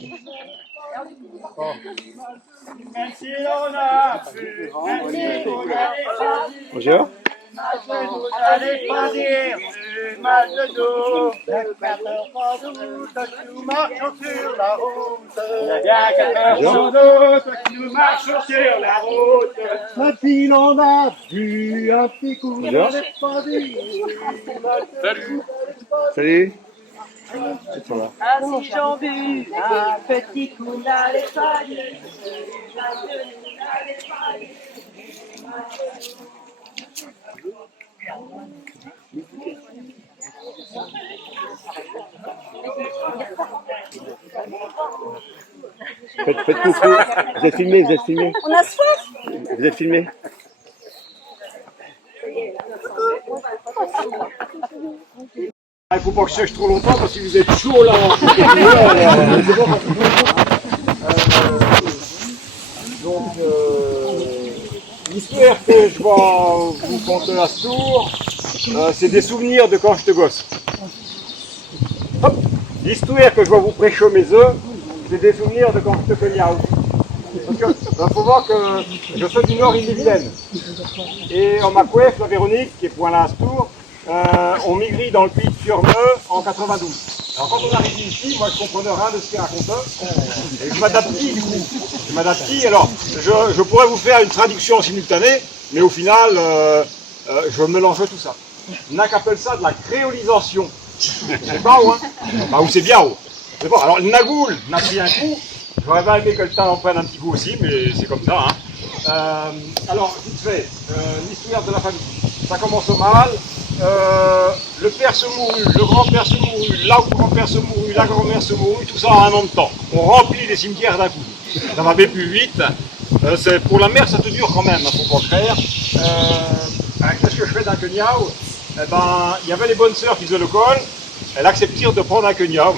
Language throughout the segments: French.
Même si l'on a plus, même si vous n'allez pas dire, Bonjour. vous n'allez pas dire du mal de nous. Le 14 août, nous marchons sur la route. Il y a bien 14 août, nous marchons sur la route. Même si l'on a bu un petit coup, on Bonjour. n'allait pas dire du mal de nous. Salut. Ah, si j'en bu un petit coup, n'allez pas dire. Faites coucou. Vous êtes filmé, vous êtes filmé. On a soif. Vous êtes filmé. Il ne faut pas que je sèche trop longtemps parce que vous êtes chaud là. Donc, l'histoire que je vais vous conter à ce tour, c'est des souvenirs de quand j'étais gosse. Hop. L'histoire que je vais vous prêcher mes œufs, c'est des souvenirs de quand j'étais cognac. Parce que, faut voir que je suis du Nord Ille-et-Vilaine. Et on m'a coiffé, la Véronique, qui est point là à ce tour, on migrit dans le pays de Furmeux en 92. Alors quand on arrive ici, moi je comprenais rien de ce qu'il racontait. Et je m'adaptis du coup. Je m'adaptis. Alors je pourrais vous faire une traduction simultanée, mais au final, je mélange tout ça. On a qu'appelle ça de la créolisation. C'est pas haut, hein. Bah, ou c'est bien haut. C'est bon. Alors le nagoul n'a pris un coup. J'aurais bien aimé que le temps en prenne un petit coup aussi, mais c'est comme ça. Hein. Alors, vite fait, l'histoire de la famille. Ça commence au mal. Le père se mourut, le grand-père se mourut, l'avant-grand-père se mourut, la grand-mère se mourut, tout ça en un an de temps. On remplit les cimetières d'un coup. Ça va bien plus vite. Pour la mère, ça te dure quand même, faut pas craindre. Qu'est-ce que je fais d'un queniao? Eh ben, il y avait les bonnes sœurs qui faisaient le col. Elles acceptèrent de prendre un queniao.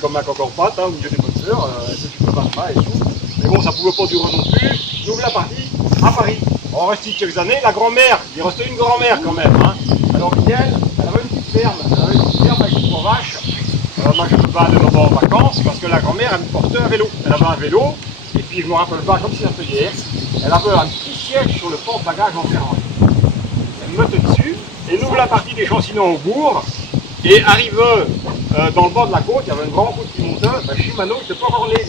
Comme un cocorpate, hein, où j'ai des bonnes sœurs, tu peux pas et tout. Mais bon, ça pouvait pas durer non plus. Nous, la partie à Paris. On restait quelques années. La grand-mère, il restait une grand-mère quand même. Hein. Alors, elle avait une petite ferme. Elle avait une petite ferme avec 3 vaches. Moi, je ne peux pas aller là-bas en vacances parce que la grand-mère, elle me portait un vélo. Elle avait un vélo. Et puis, je me rappelle pas, comme si c'était hier, elle avait un petit siège sur le porte-bagages en ferrand. Elle me mettait dessus. Et nous, la partie des Chancinons au bourg. Et arrivé dans le bord de la côte, il y avait une grande côte qui montait. Ben, Shimano, il n'était pas encore né.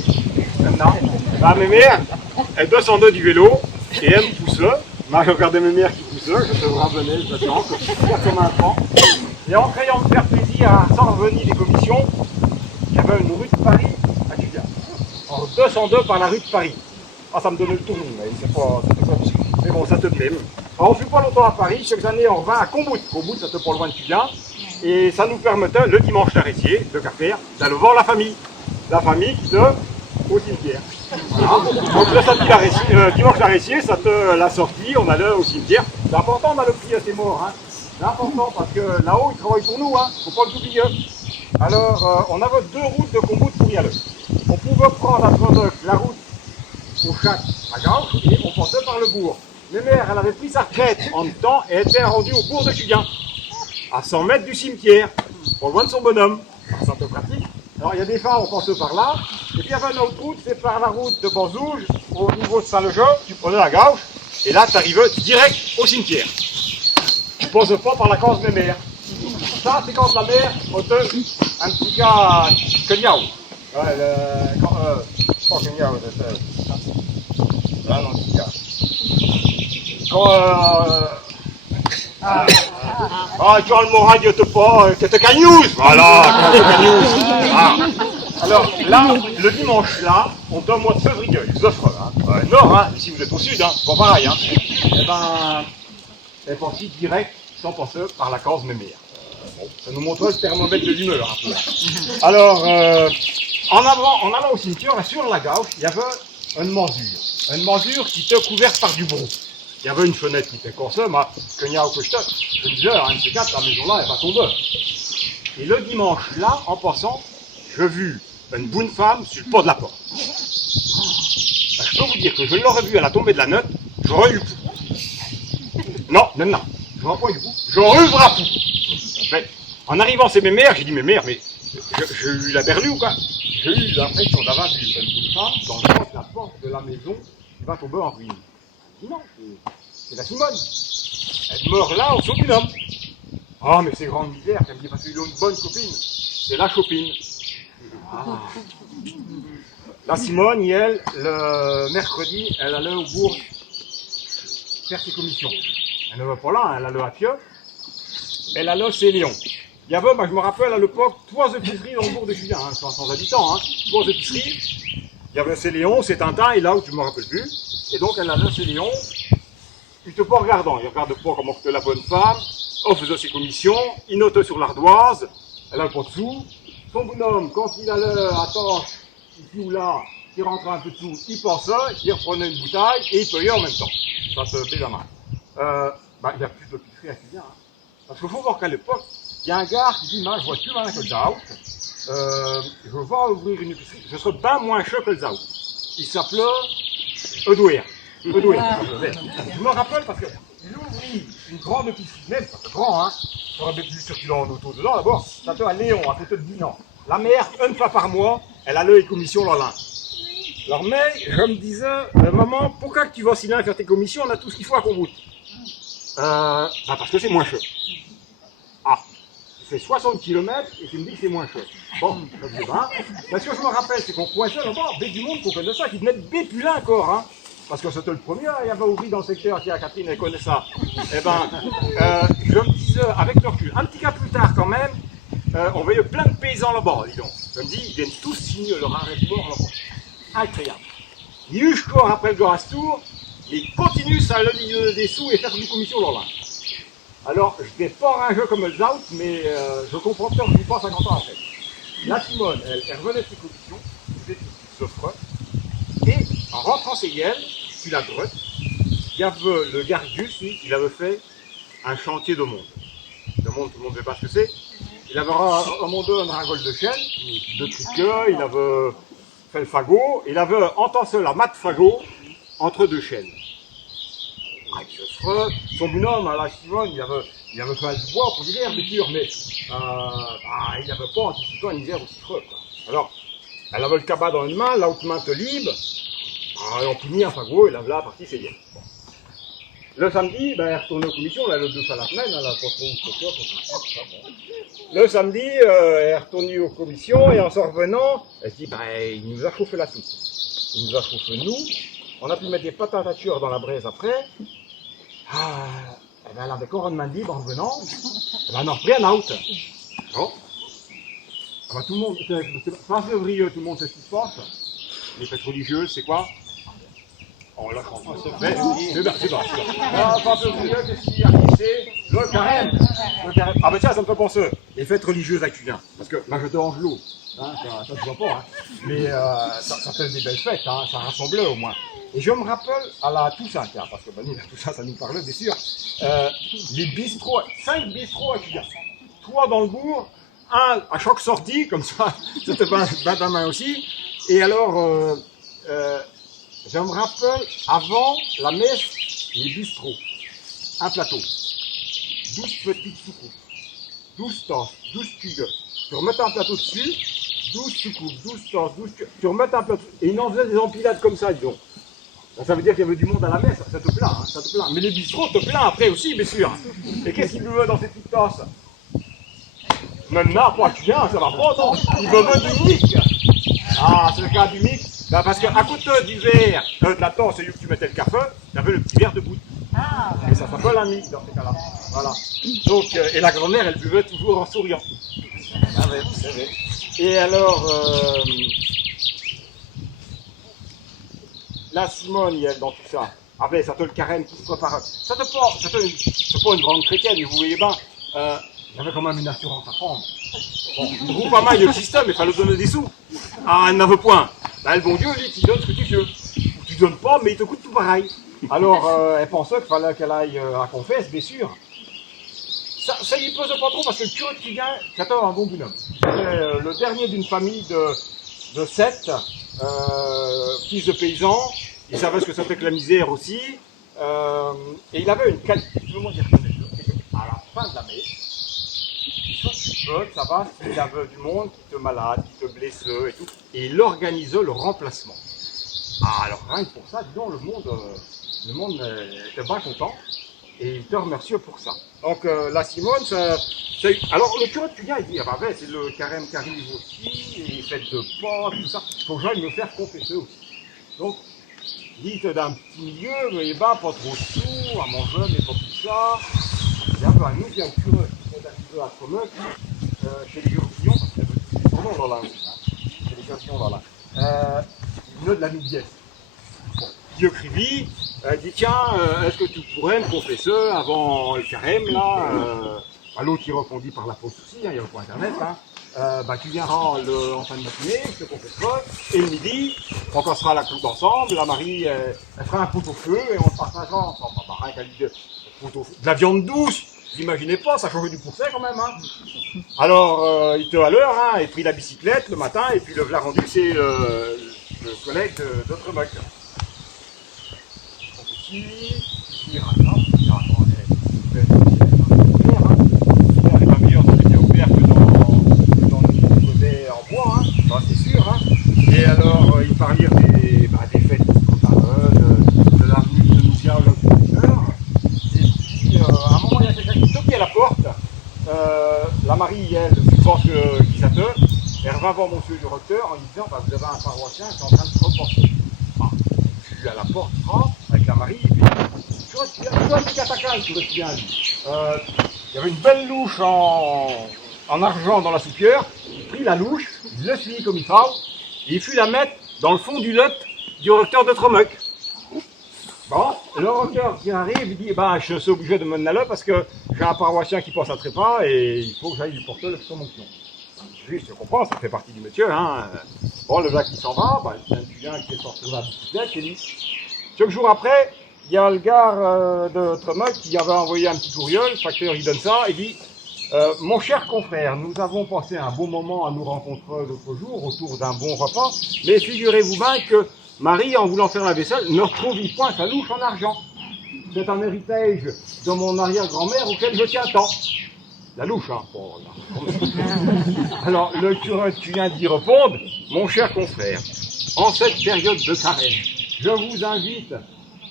Maintenant, ben, mes mères, elles descendaient du vélo et elles me poussaient. Moi, je regardais mes mères qui poussaient, je te revenais, je te sens, comme un enfant. Et en crayant me faire plaisir sans revenir des commissions, il y avait une rue de Paris à Tudia. On descendait par la rue de Paris. Ah, ça me donnait le tournis, mais c'était pas possible. Mais bon, ça te plaît. Alors, on ne fut pas longtemps à Paris, quelques années on revint à Combout. Combout, ça te pas loin de Tudia. Et ça nous permettait, le dimanche d'arrêtier, de faire, d'aller voir la famille. La famille qui était au cimetière. Voilà. Donc le samedi dimanche d'arrêtier, ça te la sortie, on allait au cimetière. C'est important d'aller prier à ses morts. Hein. C'est important parce que là-haut, ils travaillent pour nous. Hein. Faut pas le oublier. Alors, on avait 2 routes de Combout pour y aller. On pouvait prendre à la route au chat à gauche et on passait par le bourg. Ma mère, elle avait pris sa retraite en même temps et était rendue au bourg de Tudien, à 100 mètres du cimetière, pour loin de son bonhomme. C'est un peu pratique. Alors il y a des fois on passe par là, et puis il y avait une autre route, c'est par la route de Banzouge, au niveau de Saint-Lejean, tu prenais la gauche, et là tu arrivais direct au cimetière. Tu ne passes pas par la case de mes mères. Ça c'est quand la mère ôte un petit cas queniao. Ouais, pas queniao, c'était... Là, non, petit cas. Quand le moral ne te pas, que te cagnouse. Voilà, que te cagnouse. Ah. Alors là, le dimanche là, on est au mois de février, les offres, hein. Nord, hein, ici vous êtes au sud, hein, c'est pas pareil. Hein. Et ben, c'est parti direct, sans passer par la case mémère. Bon, ça nous montre le thermomètre de l'humeur un peu. Alors, en allant au cimetière, là, sur la gauche, il y avait une masure qui était couverte par du brou. Il y avait une fenêtre qui était comme ça, mais quand il y a au cochetot, je me disais, un de ces quatre, la maison là, elle va tomber. Et le dimanche là, en passant, je vis une bonne femme sur le pas de la porte. Ben, je peux vous dire que je l'aurais vue à la tombée de la note, j'aurais eu le pouls. Non, j'aurais pas eu le pouls, j'aurais eu le bras pouls. En arrivant, c'est mes mères, j'ai dit, mes mères, mais J'ai eu la berlue ou quoi? J'ai eu l'impression d'avoir vu une femme dans le fond de la porte de la maison qui va tomber en ruine. Non, c'est la Simone. Elle meurt là au saut d'une homme. Ah, mais c'est grande misère, elle me dit, parce qu'il a une bonne copine. C'est la copine. Ah. La Simone, elle, le mercredi, elle allait au bourg faire ses commissions. Elle ne va pas là, elle allait à Thieu. Elle allait chez Léon. Il y avait, je me rappelle à l'époque, 3 épiceries dans le bourg de Julien, hein, 100 habitants, hein, 3 épiceries. Il y avait chez Léon, c'est Tintin, et là où tu ne me rappelles plus. Et donc elle allait chez Léon, il était pas regardant, il regarde pas comment c'était la bonne femme, on faisait ses commissions, il notait sur l'ardoise, elle n'avait pas de sous. Son bonhomme, quand il allait à Tanche, ici ou là, il rentrait un peu de sous, il passait, il reprenait une bouteille et il payait en même temps. Ça se fait la main. Il n'y a plus d'épicerie à Julien. Hein. Parce qu'il faut voir qu'à l'époque, il y a un gars qui dit, je vois plus mal que le Zaout, je vais ouvrir une épicerie, je serai bien moins cher que le Zaout. Il s'appelait Edouer. Je me rappelle parce qu'il ouvrit une grande épicerie, même, c'est grand, hein, ça aurait plus circulant en auto dedans, d'abord, ça à Léon, à côté de Dinan. La mère, une fois par mois, elle allait les commissions dans l'Ain. Alors, mais, je me disais, maman, pourquoi tu vas si loin faire tes commissions, on a tout ce qu'il faut à Combout. Parce que c'est moins cher. Ah, tu fais 60 km et tu me dis que c'est moins cher. Bon, ça se va. Mais ce que je me rappelle, c'est qu'on coinçait là-bas, B du monde qu'on connaît ça, qui venait de B plus là encore, hein. Parce que c'était le premier, il y avait ouvert dans le secteur, qui a Catherine, elle connaît ça. Eh ben, je me disais, avec le recul, un petit cas plus tard quand même, on voyait plein de paysans là-bas, dis donc. Je me dis, ils viennent tous signer leur arrêt de mort là-bas. Incroyable. Il y a eu encore après le Gorastour, mais ils continuent à aller des sous et faire des commissions là-bas. Alors, je n'ai pas un jeu comme le Zout, mais je comprends que je n'y pas 50 ans après. La Simone, elle revenait de ses commissions, elle se frotte, et en rentrant chez elle, puis la grotte, il y avait le Gargus, lui, il avait fait un chantier de monde. Le monde, tout le monde ne sait pas ce que c'est. Il avait remonté un dragole de chêne, de triqueux, il avait fait le fagot, il avait entassé la mat fagot entre 2 chênes. Ah, il se frotte. Son bonhomme, à la Simone, il avait fait du bois pour l'hiver, bien sûr, mais il n'avait pas anticipé un hiver aussi froid. Quoi. Alors, elle avait le cabas dans une main, l'autre main te libre, on punit un fagot, et là, la partie, c'est bien. Bon. Le samedi, elle retournait aux commissions, là, le 2 fois la semaine, elle n'a pas trop Le samedi, elle est retournée aux commissions, et en s'en revenant, elle se dit, il nous a chauffé la soupe. Il nous a chauffé nous, on a pu mettre des patates à tueur dans la braise après. Elle avait encore une main libre en revenant, elle en a repris un out. Bon. Tout le monde, fin février, tout le monde sait ce qui se passe. Les fêtes religieuses, c'est quoi? On l'a compris. C'est bas. Fin février, qu'est-ce qu'il y a? C'est le carême. Ah ben tiens, ça me fait penser. Les fêtes religieuses à Julien. Parce que moi j'étais Angelot. Hein, ça se voit pas. Hein. Mais ça fait des belles fêtes, hein, ça rassemblait au moins. Et je me rappelle à la Toussaint, parce que la Toussaint, ça nous parlait, bien sûr. Les bistrots, 5 bistrots à Julien. 3 dans le bourg. Un à chaque sortie, comme ça, c'était Benjamin aussi. Et alors, je me rappelle, avant la messe, les bistrots, un plateau, 12 petites soucoupes, 12 tasses, 12 cuillères. Tu remettais un plateau dessus, 12 soucoupes, 12 tasses, 12 cuillères. Tu remettais un plateau, et ils en faisaient des empilades comme ça, disons. Ça veut dire qu'il y avait du monde à la messe, ça te plaint, hein, ça te plaint. Mais les bistrots te plaint après aussi, bien sûr. Et qu'est-ce qu'ils buvaient dans ces petites tasses? Maintenant, quoi, tu viens, ça va pas, non? Ils bevaient du mic. Ah, c'est le cas du mic. Parce qu'à côté du verre, de la tasse, c'est où tu mettais le café, il y avait le petit verre de goutte. Et ça s'appelle un mic dans ces cas-là. Voilà. Donc, et la grand-mère, elle buvait toujours en souriant. Ah ouais, c'est vrai. Et alors, la Simone, elle, dans tout ça, avait ça te le carême qui se prépare. C'est pas une grande chrétienne, vous voyez bien. Il y avait quand même une assurance à prendre. Bon, il trouve pas mal le système, il fallait donner des sous. Ah, elle n'avait point. Là, le bon Dieu, lui, il donne ce que tu veux. Ou tu donnes pas, mais il te coûte tout pareil. Alors, elle pensait qu'il fallait qu'elle aille à confesse, bien sûr. Ça y pesait pas trop parce que le curé qui vient, c'était un bon bonhomme. C'était le dernier d'une famille de 7 fils de paysans. Il savait ce que c'était que la misère aussi. Et il avait une qualité, tout le monde y reconnaît. À la fin de la messe, il sortit ça va s'il y avait du monde qui te malade, qui te blessait et tout. Et il organisait le remplacement. Ah, alors rien que pour ça, dis donc, le monde était pas content. Et il te remercie pour ça. Donc la Simone, alors le curé tu viens il dit, ah bah ouais, c'est le carême qui arrive aussi, et les fêtes de Pâques, tout ça, il faut que j'aille me faire confesser aussi. Donc, il dit d'un petit milieu, mais bah, pas trop de sous, à manger, mais pas tout ça. Et un peu à nous, il y a un curé qui est un petit peu à Tremec, chez les Gurguillons, parce qu'il y avait son nom dans la chez les Gurguillons dans la. Il venait de la Noubiès. Bon, Dieu Crivi, dit tiens, est-ce que tu pourrais me confesser avant le carême là l'autre il répondit par la poste aussi, il n'y avait pas internet, tu viendras en fin de matinée, je te confesserai, et le midi, on cassera la cloute ensemble, la Marie elle fera un pot au feu et on se partagera ensemble. Rien qu'à l'idée de la viande douce, vous imaginez pas, ça changeait du pourcet quand même. Alors il était à l'heure, il prit la bicyclette le matin et puis le v'là rendu, c'est le collègue d'autre mec. Il rattrape, il va meilleur dans les Théopères que dans le côté en bois, c'est sûr. Et alors, il parlait des fêtes de l'avenue de Nougat au professeur. Et puis, à un moment, il y a quelqu'un qui toque à la porte. La Marie, elle, je pense qu'il s'attend. Elle revint voir monsieur le recteur en lui disant vous avez un paroissien qui est en train de se repenser. Je suis à la porte, avec la Marie, et puis tu vois un petit catacan, tu te bien dit. Il y avait une belle louche en argent dans la soupière, il prit la louche, il l'a suivi comme il faut, et il fut la mettre dans le fond du lot du recteur de Tremec. Bon, le recteur qui arrive, il dit je suis obligé de me mener là parce que j'ai un paroissien qui passe à trépas et il faut que j'aille lui porter son onction. Juste, je comprends, ça fait partie du métier. Bon, le gars qui s'en va, il y a un client qui est sorti de la bicyclette, qui dit. Quelques jours après, il y a le gars de Tremec qui avait envoyé un petit courriel, le facteur il donne ça, et dit mon cher confrère, nous avons passé un bon moment à nous rencontrer l'autre jour autour d'un bon repas, mais figurez-vous bien que Marie, en voulant faire la vaisselle, ne retrouve point sa louche en argent. C'est un héritage de mon arrière-grand-mère auquel je tiens tant. La louche, bon, alors, le curé qui vient d'y répondre, mon cher confrère, en cette période de carême, je vous invite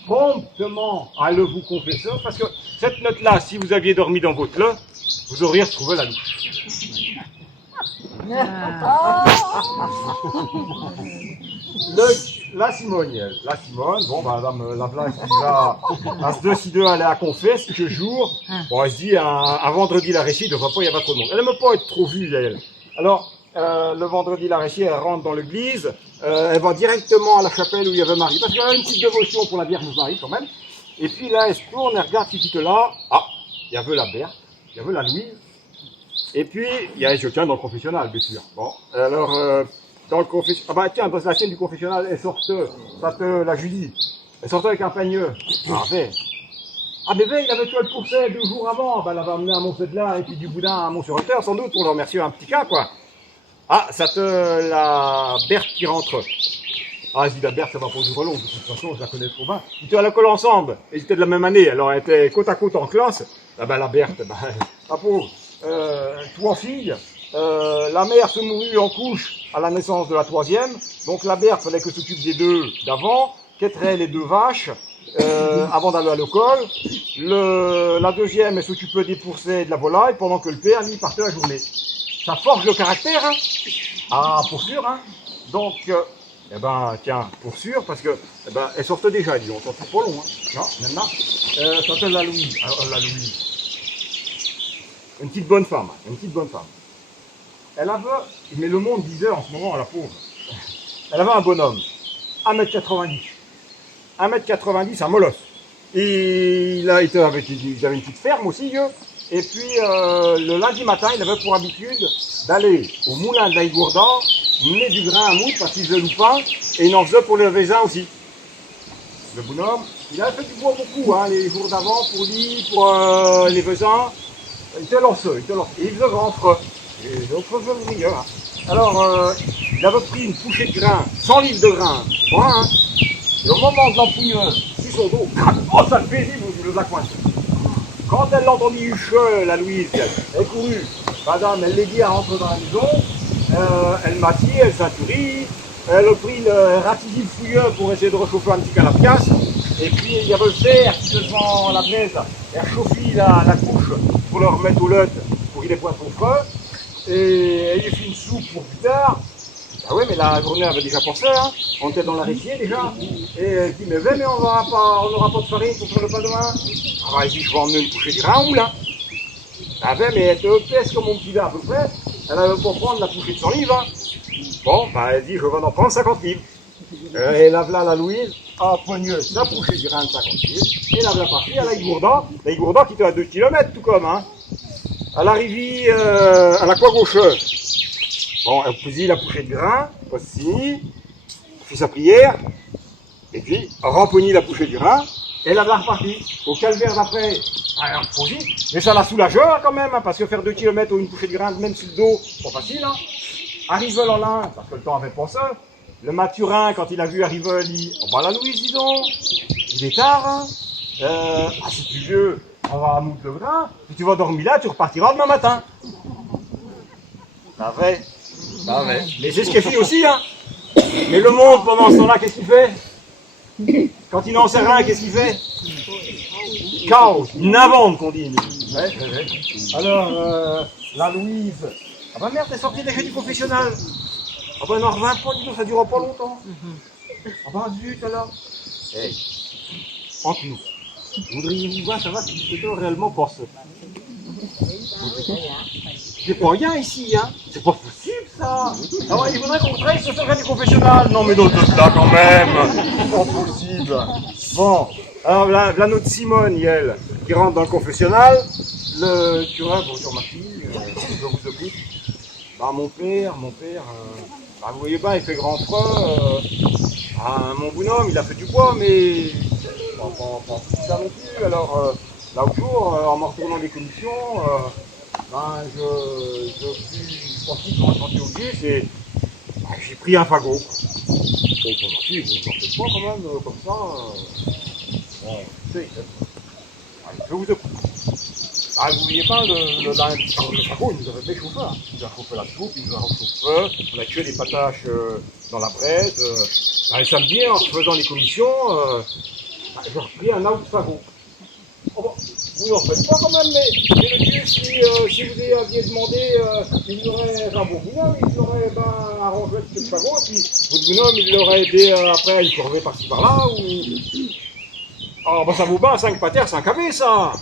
promptement à le vous confesser, parce que cette note-là, si vous aviez dormi dans votre lit, vous auriez retrouvé la louche. La Simone, bon, madame Laplace, qui va à se décider à aller à confesse, quelques jours, bon, elle se dit, un vendredi la récit, il ne devrait pas y avoir trop de monde. Elle n'aime pas être trop vue, elle. Alors, le vendredi la récit, elle rentre dans l'église, elle va directement à la chapelle où il y avait Marie, parce qu'il y a une petite dévotion pour la Vierge Marie, quand même. Et puis là, elle se tourne, elle regarde qui était là. Il y avait la Berthe, il y avait la Louise. Et puis, il y a quelqu'un dans le confessionnal, bien sûr. Bon, alors, dans le confessionnal, tiens, dans la scène du confessionnal, elle sortait, la Julie, elle sortait avec un panier. Bébé, il avait tué le pourcet 2 jours avant, elle avait amené un Mont-Cédelin et puis du boudin à Mont-sur-Hauteur, sans doute, pour le remercier un petit cas, quoi. C'était la Berthe qui rentre. Je dis, la Berthe, ça va pour du relon, de toute façon, je la connais trop bien. Ils étaient à l'école ensemble, et ils étaient de la même année, alors elle était côte à côte en classe. La Berthe, la pauvre, 3 filles, la mère se mourut en couche à la naissance de la 3e, donc la Berthe fallait que s'occupe des 2 d'avant, qu'être les 2 vaches, avant d'aller à l'école. La 2e, elle s'occupait des pourcets et de la volaille, pendant que le père, lui, partait la journée. Ça forge le caractère, pour sûr, Donc, tiens, pour sûr, parce que, elle sortait déjà, disons, on sortait pas long, Non, maintenant, ça s'appelle la Louise. La Louise. Une petite bonne femme. Elle avait, mais le monde disait en ce moment, la pauvre, elle avait un bonhomme, 1m90. 1m90 à Molosse. Et il avait une petite ferme aussi, et puis le lundi matin, il avait pour habitude d'aller au moulin de l'Aïgourdan, mener du grain à moudre parce qu'il faisait du pain, et il en faisait pour les raisins aussi. Le bonhomme, il avait fait du bois beaucoup, les jours d'avant, pour lui, pour les raisins. Il était lancé, et il faisait grand feu. Et donc, février, Alors, il avait pris une pouchée de grain, 100 livres de grain, et au moment de l'empouilleuse, sur son dos, ça le fait vivre, vous le a coincé. Quand elle l'entendit hucher, la Louise, elle courut Madame, elle les dit à rentrer dans la maison, elle m'assied, elle s'inturie, elle a pris le ratisi de fouilleux pour essayer de réchauffer un petit calapias, et puis il y avait le fer qui devant la braise, elle chauffit la couche pour le remettre au lot pour qu'il ait point trop frais, et elle lui fait une soupe pour plus tard. Ah oui, mais la journée avait déjà pensé, hein. On était dans la rizière déjà. Et elle dit, mais venez, mais on n'aura pas de farine pour faire le pain demain. Ah bah, elle dit, je vais emmener une couchée de grain au moulin. Ah ben, mais elle était épaisse comme mon petit gars à peu près. Elle avait pas prendre la couchée de 100 livres. Hein. Bon, bah, elle dit, je vais en prendre 50 livres. Et là, la Louise a poigné sa couchée de grain de 50 livres. Et là, la partie à la Gourda qui était à 2 km tout comme, hein. À l'arrivée, à la Croix Gauche. Bon, elle pousit la couchée de grain, aussi, fait sa prière, et puis rempoignit la couchée de grain, et là, elle est repartie. Au calvaire d'après, elle a reposé, mais ça la soulage quand même, hein, parce que faire 2 km ou une couchée de grain, même sur le dos, c'est pas facile. Hein. Arrive en l'un, parce que le temps avait passé, le Mathurin, quand il a vu arriver, il dit, oh bah la Louise, dis donc, il est tard, hein. Si tu veux, on va moudre le grain, si tu vas dormir là, tu repartiras demain matin. Ça fait. Ah ouais. Mais c'est ce qu'elle fait aussi, hein. Mais le monde, pendant ce temps-là, qu'est-ce qu'il fait? Quand il n'en sait rien, qu'est-ce qu'il fait? Chaos, une invente qu'on dit. Ouais. Alors, la Louise. Ah bah merde, t'es sortie déjà du confessionnal. Ah bah n'en reviens pas, dis donc, ça durera pas longtemps. Ah bah zut alors. Hey, entre nous, voudriez-vous voir, ça va, si c'était réellement passé? C'est pas rien ici, hein. C'est pas possible, ça. Ah ouais, il faudrait qu'on traite ce secret du confessionnal. Non, mais d'autres là, quand même. C'est pas possible. Bon, alors là, notre Simone, elle, qui rentre dans le confessionnal. Le curé, bonjour ma fille, je vous occupe. Bah, mon père, bah, vous voyez pas, il fait grand froid. Mon bonhomme, il a fait du bois, mais pas tout ça non plus. Alors, l'autre jour, en me retournant des commissions, ben, je pensais qu'en chantier ouvrier, j'ai pris un fagot. Donc, si, vous ne sortez pas quand même, comme ça. Bon, c'est, je vous écoute. Ah, vous voyez pas, le fagot, il nous avait fait chauffer. Hein. Il nous a chauffé la soupe, il nous a chauffé, on a tué des pataches dans la braise. Le samedi, en faisant les commissions, j'ai repris un autre fagot. Oh, bon, vous n'en faites pas quand même, mais le Dieu, si vous aviez demandé, il aurait, un bon bonhomme, il aurait arrangé le petit fagot, et puis votre bonhomme, il l'aurait aidé après à y corver par-ci par-là, ou... Ah, bah ça vaut pas 5 patères, 5 AV, ça.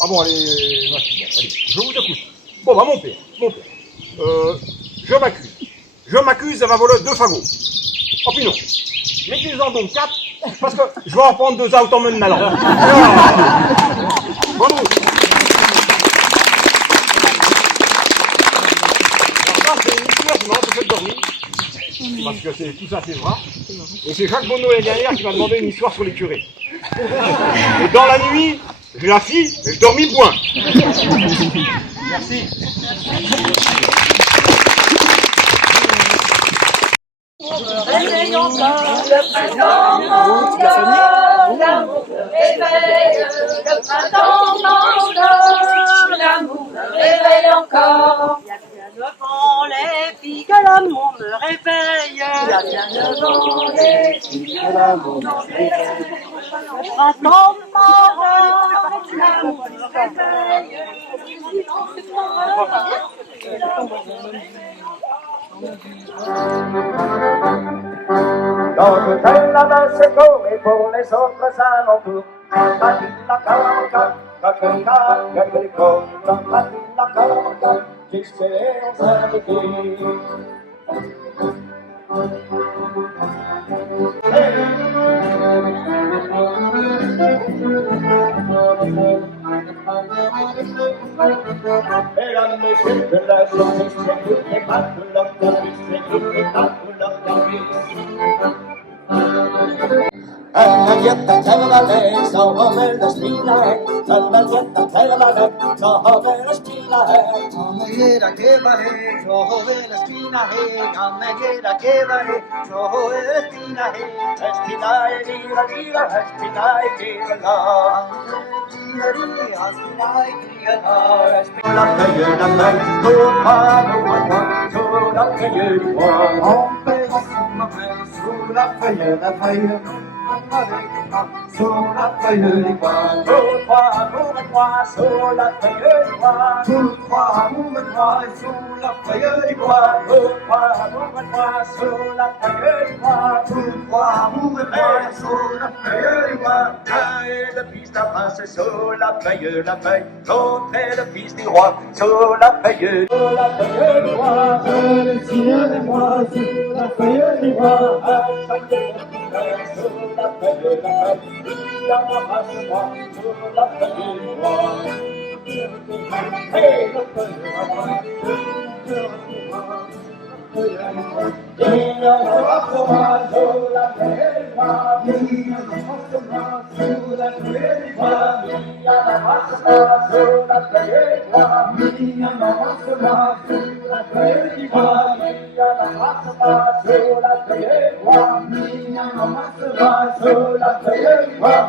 Ah bon, allez, je vous écoute. Bon, bah mon père, je m'accuse d'avoir volé 2 fagots. Oh puis non, mettez-en donc 4, parce que je vais en prendre 2 autres en me allant. Bon, nous. Alors ça, c'est une histoire qui m'a empêché de dormir, parce que tout ça, c'est vrai. Et c'est Jacques Bonneau l'année dernière qui m'a demandé une histoire sur les curés. Et dans la nuit, j'ai la fille, et je dormis point. Merci. Réveille encore le printemps m'endort, l'amour me réveille, le printemps m'endort, l'amour me réveille encore. Il y a bien 9 ans les filles que l'amour me réveille, il y a bien 9 ans les filles que l'amour me réveille. Le printemps m'endort, l'amour me réveille, Donc elle là-bas c'est comme et pour les autres alentours. Patina calanca, cacaca, cacaco, patina calanca, j'espère s'arrêter. Mesdames, messieurs, que la journée s'écoute et pas que l'homme d'arrive, s'écoute et pas que l'homme d'arrive. Alla dieta tell la so over the street, alla dieta tell so over the street. Gamegera que vale, yo de la esquina, gamegera que vale, yo de la esquina, espina y gira, gira, espina y gira, la feuille, tout pas, tout la feuille, on paye sous la feuille, sur la feuille d'ivoire, tout trois, mouvement-moi sur la feuille d'ivoire, tout trois, mouvement-moi sur la feuille d'ivoire, tout trois, mouvement-moi sur la feuille d'ivoire, tout trois, mouvement-moi sur la feuille d'ivoire. L'un est le fils d'un prince sur la feuille, l'autre est le fils du roi sur la feuille d'ivoire. Je dessine-moi sur la feuille d'ivoire, sur la feuille d'ivoire, il y a ma passe-moi sur la feuille d'ivoire. Hey, la feuille d'ivoire, il y a ma passe-moi sur la feuille d'ivoire, il y a ma passe-moi sur la feuille d'ivoire, il y a ma passe-moi sur la feuille d'ivoire, il y a ma passe-moi sur la feuille d'ivoire, il y a ma passe-moi sur la feuille d'ivoire, il y a ma passe-moi sur la feuille d'ivoire.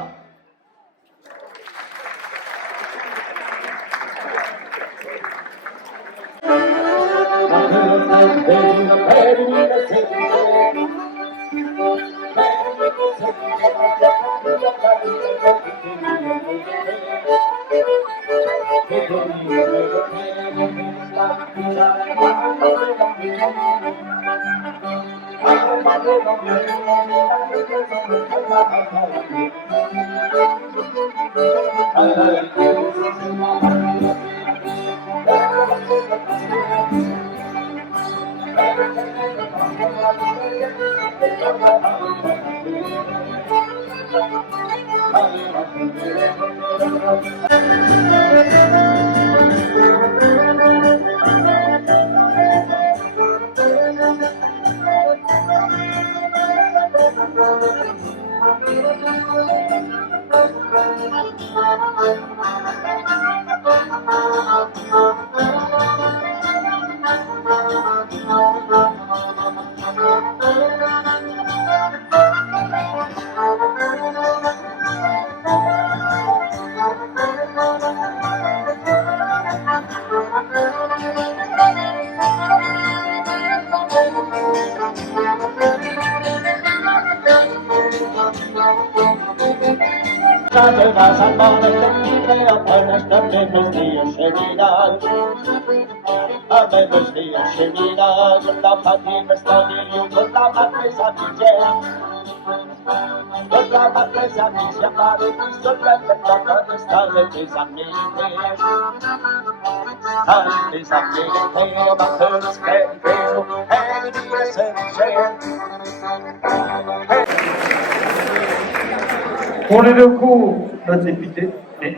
Pour les locaux, notre député, mais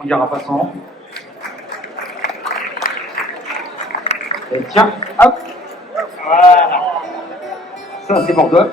on dira pas son nom. Et tiens, hop, voilà. Ça c'est pour toi.